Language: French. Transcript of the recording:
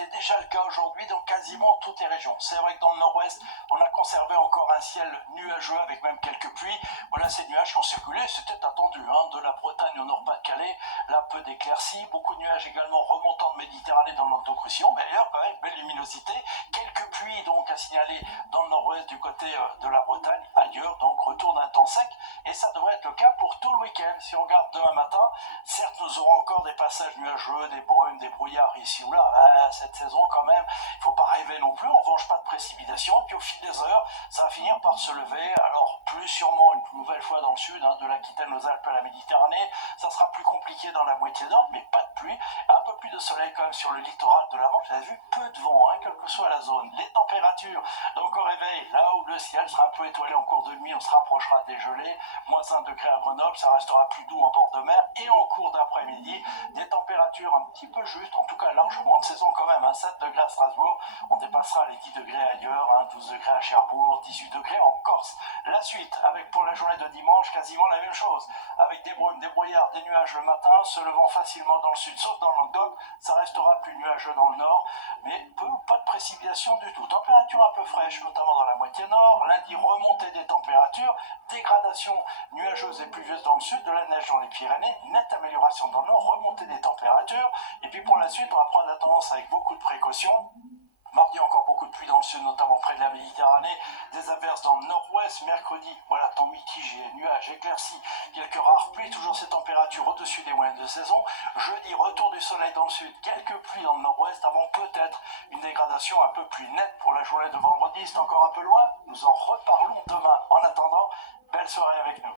c'était déjà le cas aujourd'hui dans quasiment toutes les régions. C'est vrai que dans le nord-ouest, on a conservé encore un ciel nuageux avec même quelques pluies. Voilà, ces nuages qui ont circulé, c'était attendu, de la Bretagne au Nord-Pas-de-Calais, là peu d'éclaircies, beaucoup de nuages également remontant de Méditerranée dans le Languedoc-Roussillon, mais ailleurs quand même belle luminosité, quelques pluies donc à signaler dans le nord-ouest du côté de la Bretagne, ailleurs donc retour d'un temps sec, et ça devrait être le cas pour tout le week-end. Si on regarde demain matin, certes nous aurons encore des passages nuageux, des brumes, des brouillards ici ou là, cette saison quand même, il ne faut pas rêver non plus, en revanche pas de précipitations, puis au fil des heures, ça va finir par se lever, alors plus sûrement une nouvelle fois dans le sud, de l'Aquitaine aux Alpes à la Méditerranée, ça sera plus compliqué dans la moitié nord, mais pas de pluie, un peu plus de soleil quand même sur le littoral de la Manche, vous avez vu, peu de vent, quelle que soit la zone. Les températures, donc au réveil, là où le ciel sera un peu étoilé en cours de nuit, on se rapprochera des gelées, moins 1 degré à Grenoble, ça restera plus doux en bord de mer, et en cours d'après-midi, des températures un petit peu justes, en tout cas largement de saison quand même, 7 degrés à Strasbourg, on dépassera les 10 degrés ailleurs, 12 degrés à Cherbourg, 18 degrés en Corse. La suite, avec pour la journée de dimanche, quasiment la même chose, avec des brumes, des brouillards, des nuages le matin, se levant facilement dans le sud, sauf dans le Languedoc, ça restera plus nuageux dans le nord, mais peu ou pas de précipitation du tout. Température un peu fraîche, notamment dans la moitié nord, lundi remontée des températures, dégradation nuageuse et pluvieuse dans le sud, de la neige dans les Pyrénées, nette amélioration dans le nord, remontée des températures, et puis pour la suite, on va prendre la tendance avec beaucoup de précautions. Mardi, encore beaucoup de pluie dans le sud, notamment près de la Méditerranée, des averses dans le nord-ouest. Mercredi, voilà, temps mitigé, nuages, éclaircies, quelques rares pluies, toujours ces températures au-dessus des moyennes de saison. Jeudi, retour du soleil dans le sud, quelques pluies dans le nord-ouest, avant peut-être une dégradation un peu plus nette pour la journée de vendredi. C'est encore un peu loin, nous en reparlons demain. En attendant, belle soirée avec nous.